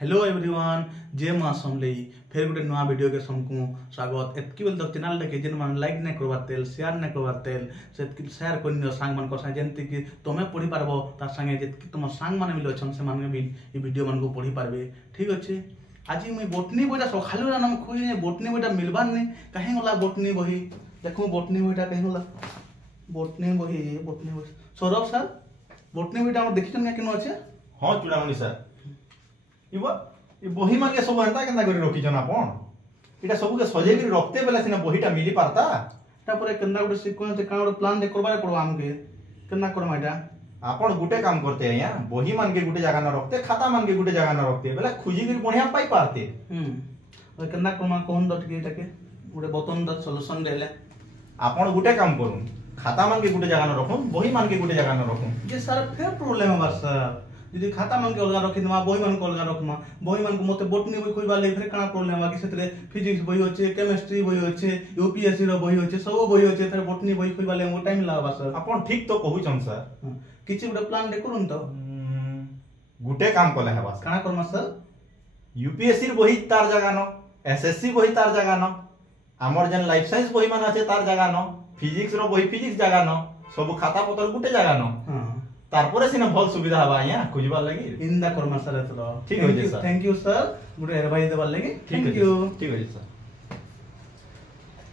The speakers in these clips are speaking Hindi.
हेलो एवरीवन जय मां समलई फिर गोटे नुआ वीडियो के समकु स्वागत एतकी बेल तक चैनल के जेन मन लाइक नै करबा तेल शेयर नै करबा तेल से शेयर करनियो सांग मन को जेंति कि तुमे पढ़ी पारबो तार संगे जेतकी तुम सांग माने मिलो छन से माने भी ई वीडियो मन को पढ़ी पारबे। ठीक अछि आज मैं बोटनी बोटा सखालु नाम खोई बोटनी बोटा मिलबार नै कहीं गला बोटनी बही देखू बोटनी बोटा कहीं गला बोटनी बही सौरभ सर बोटनी बोटा हम देखिछन केनो अछि। हां चुड़ामणि सर ये बही मान के सब एंता केंता करी रखी जन आपण इटा सब के सजे करी रखते बेला सिना बहीटा मिली पारता तापर केंदा गुटे सीक्वेंस का गुटे प्लान दे करबारे पड़ो हमके केंदा करमा एटा आपण गुटे काम करते आया बही मान के गुटे जगह न रखते खाता मान के गुटे जगह न रखते बेला खुजी करी बढ़िया पाई पारते और केंदा करमा कोन दट के एटा के गुटे बतन द सॉल्यूशन देले आपण गुटे काम करू खाता मान के गुटे जगह न रखू बही मान के गुटे जगह न रखू जे सर फेर प्रॉब्लम है बस यदि खाता मन के अलगा रखि दमा बही मन को अलगा रखमा बही मन को मते बोटनी बही कोइबा ले फेर काना प्रॉब्लम बा कि सेतरे फिजिक्स बही होचे केमिस्ट्री बही होचे यूपीएससी रो बही होचे सब बही होचे फेर बोटनी बही कोइबा ले मो टाइम लागा सर आपण ठीक तो कहू छन सर किछि गुटे प्लान दे करून तो गुटे काम कोले है बस काना करमा सर यूपीएससी बही तार जगह न एसएससी बही तार जगह न हमर जन लाइफ साइंस बही मान আছে तार जगह न फिजिक्स रो बही फिजिक्स जगह न सब खाता पतर गुटे जगह न हां तारपरे सिना भल सुविधा हबा या खोजबा लागि इंदा कर्मा सर एतलो ठीक है sir thank you sir good advice देबा लागि थैंक यू ठीक है सर।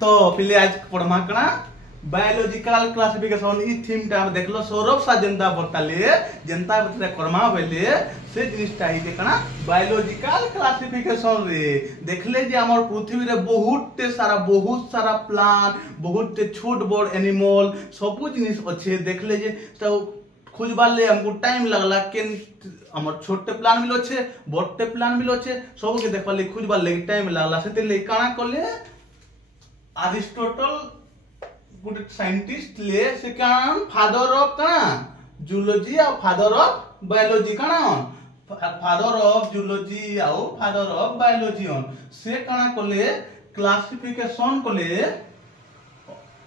तो पिले आज पढ़मा कना बायोलॉजिकल क्लासिफिकेशन ई थीम टा देखलो सौरभ सा जनता बताले जनता बतरे कर्मा बेले से जिनिसटा ई देखना बायोलॉजिकल क्लासिफिकेशन रे देखले जे हमर पृथ्वी रे बहुत सारा प्लांट बहुत छोट बड़ एनिमल सब जिनिस अच्छे देखले जे तो खोजबा ले हमको टाइम लगला के हमर छोटे प्लान मिलो छे बड़टे प्लान मिलो छे सब के देखबा ले खोजबा ले टाइम लागला सेते ले काना करले अरिस्टोटल गुड साइंटिस्ट ले से कान फादर ऑफ काना जूलॉजी और फादर ऑफ बायोलॉजी काना फादर ऑफ जूलॉजी और फादर ऑफ बायोलॉजी से काना करले क्लासिफिकेशन करले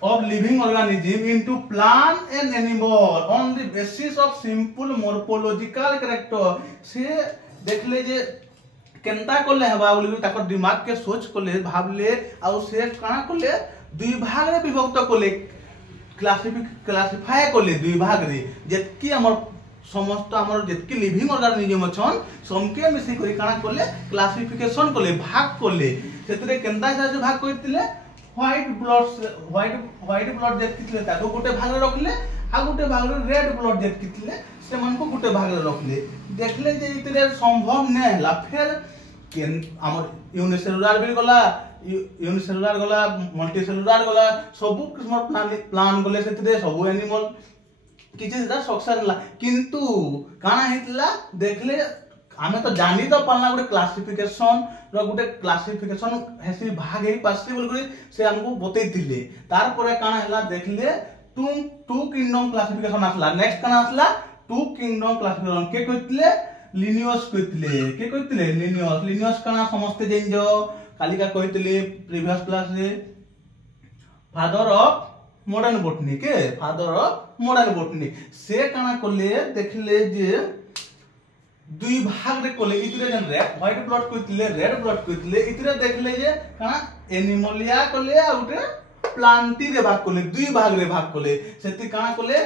of living organism into plant and animal on the basis of simple morphological character से देखले जे केंता करले हवा बोली ताकर दिमाग के सोच करले भाबले और से काना करले दुई भाग रे विभक्त करले क्लासिफाई करले दुई भाग रे जेतकी हमर समस्त हमर जेतकी लिविंग ऑर्गेनिज्म छन समके मिसी करी काना करले क्लासिफिकेशन करले भाग करले सेतरे केंता से भाग करतिले व्हाइट ब्लड जेत कितले ताको गुटे भाग रे रखले आ गुटे भाग रे रेड ब्लड जेत कितले से मन को गुटे भाग रे रखले देखले जे इतरे संभव नै हला फिर हमर यूनिसेलुलर भी गला यूनिसेलुलर गला मल्टीसेलुलर गला सब किस्म प्लान गले सेतरे सब एनिमल किछि सेटा सक्सेस हला किंतु काना हेतला देखले हमें तो जानी तो पालना गुटे क्लासिफिकेशन रो गुटे क्लासिफिकेशन हेसी भाग हे पॉसिबल गुटे से हमको बतै दिले तार परे काना हला देखले टू किंगडम क्लासिफिकेशन आसला नेक्स्ट काना आसला टू किंगडम क्लासिफिकेशन के कइतले लिनियस कइतले लिनियस काना समस्त जेंजो कालिका कइतले प्रीवियस क्लास रे फादर ऑफ मॉडर्न बॉटनी के फादर ऑफ मॉडर्न बॉटनी से काना करले देखले जे दुई भाग रे कोले इतरे जन रे व्हाइट ब्लड कइतले रेड ब्लड कइतले इतरे देखले जे काना एनिमलिया कोले आ उटे प्लांटी रे भाग कोले दुई भाग रे भाग कोले सेति काना कोले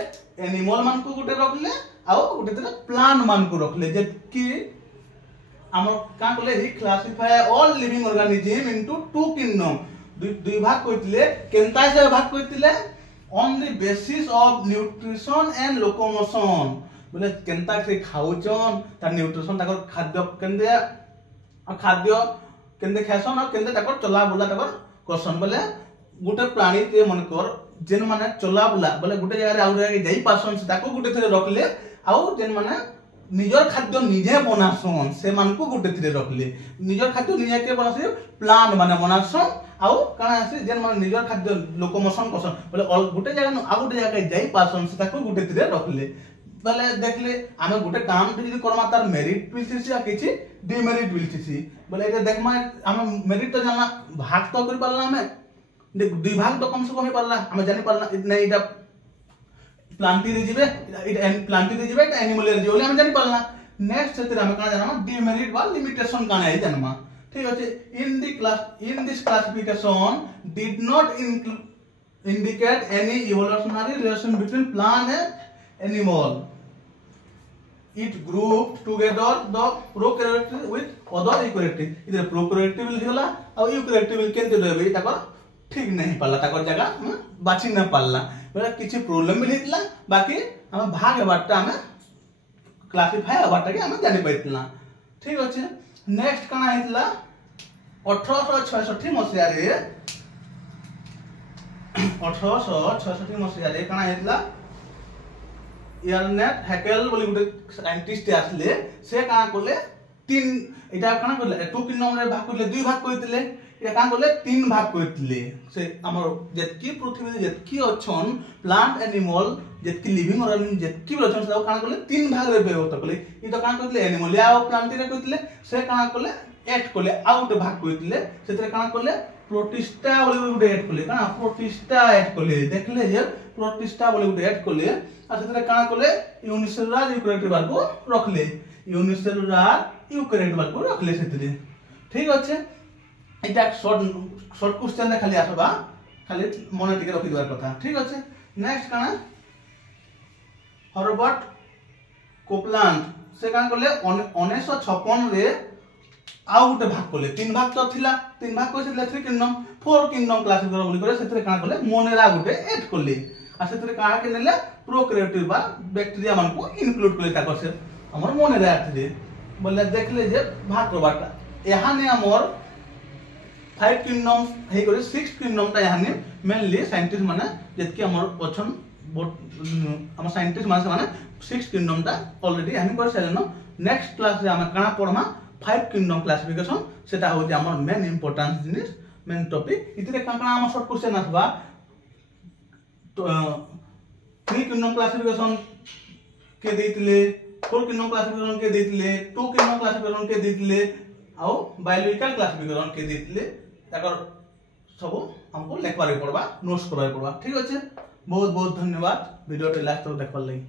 एनिमल मान को गुटे रखले आ गुटे तरे प्लांट मान को रखले जे कि हमर का कोले ही classify all living organism into two kingdom दुई भाग कइतले केनता से भाग कइतले on the basis of nutrition and locomotion बोले केनता से खाउचन ता न्यूट्रिशन ताकर खाद्य केंदे खासन और केंदे ताकर चला बुला ताकर करसन बोले गुटे प्राणी के मन कर जेन माने चला बुला बोले गुटे जगह रे आउरे जाई पासन से ताको गुटे थरे रखले आउ जेन माने निजर खाद्य निजे बनासन से मान को गुटे थरे रखले निजर खाद्य निजे के बनासे प्लांट माने बनासन आउ काना से जेन माने निजर खाद्य लोकोमोशन करसन बोले गुटे जगह आ गुटे जगह जाई पासन से ताको गुटे थरे रखले बोले देखले आमे गुटे काम जदी करमा तार मेरिट मिलतिसी आ किछि डिमेरिट मिलतिसी बोले ए देखमा आमे मेरिट तो जानला भाग तो करि पारला हमें दुई भाग तो कम से कम ही पारला हमें जानि पारला नै इटा प्लांटी रे जिबे इटा प्लांटी रे जिबे इटा एनिमल रे जिबे हम जानि पारला नेक्स्ट से हम काना जानमा डिमेरिट बा लिमिटेशन काना है जानमा ठीक अछि in this classification did not indicate any evolutionary relation between plant and animal. It grouped together the prokaryotic with other eukaryotic. इधर prokaryotic will होला और eukaryotic will केंते देबे ताको ठीक नहीं पाला ताको जगह बाची न पाला बेला किछि प्रॉब्लम भी हितला बाकी हम भाग बाटा हम क्लासिफाई बाटा के हम जानि पाइतला ठीक अछि नेक्स्ट काना हितला 1866 मसिया रे 1866 मसिया रे काना हितला एर्नेस्ट हैकेल बोली गुटे साइंटिस्ट आसले से काना करले तीन एटा काना करले टू किंगडम रे भाग करले दुई भाग करतिले एटा काना करले तीन भाग करतिले से हमर जेतकी पृथ्वी रे जेतकी अछन प्लांट एनिमल जेतकी लिविंग ऑर्गेनिज्म जेतकी भी अछन से काना करले तीन भाग रे व्यवस्था करले ई तो काना करले एनिमल या प्लांट रे करतिले से काना करले ऐड करले आउट भाग करतिले सेतरे काना करले प्रोटिस्टा बोली गुटे ऐड करले काना प्रोटिस्टा ऐड करले देखले जे प्रोटिस्टा बोली गुटे ऐड करले आ सेतरे काना करले यूनिसेलुलर यूकैरियोटिक बार को रखले यूनिसेलुलर यूकैरियोटिक बार को रखले सेतरे ठीक अछि एटा शॉर्ट क्वेश्चन रे खाली आसबा खाली मने टिके रखि दिबार कथा ठीक अछि नेक्स्ट काना हर्बर्ट कोपलांड से काना करले 1956 रे आउ गुटे भाग करले तीन भाग तो थिला तीन भाग कइसे three kingdom four kingdom classification बोली करे सेतरे काना करले मोनेरा गुटे ऐड करले आ सेतरे काना के नेले प्रोकैरियोटिक बा बैक्टीरिया मन को इंक्लूड करले ताको से हमर मोनेरा आथि बोले देखले जे भाग करबाटा यहां ने हमर फाइव किंगडम हे करे सिक्स किंगडम ता यहां ने मेनली साइंटिस्ट माने जेतकी हमर अछन हमर साइंटिस्ट माने सिक्स किंगडम ता ऑलरेडी हम कर सेलेनो नेक्स्ट क्लास रे हम काना पढमा फाइव किंगडम क्लासिफिकेशन सेटा हो जे हमर मेन इंपोर्टेंस जिनिस मेन टॉपिक इतरे काना हमर शॉर्ट क्वेश्चन आसबा तो थ्री किंगडम क्लासिफिकेशन के देतिले फोर किंगडम क्लासिफिकेशन के देतिले टू किंगडम क्लासिफिकेशन के देतिले आ बायोलॉजिकल क्लासिफिकेशन के देतिले ताकर सब हमको लिखबारे पड़बा नोट्स करबारे पड़बा ठीक अछि बहुत बहुत धन्यवाद वीडियो टे लास्ट तक देखबार लागि।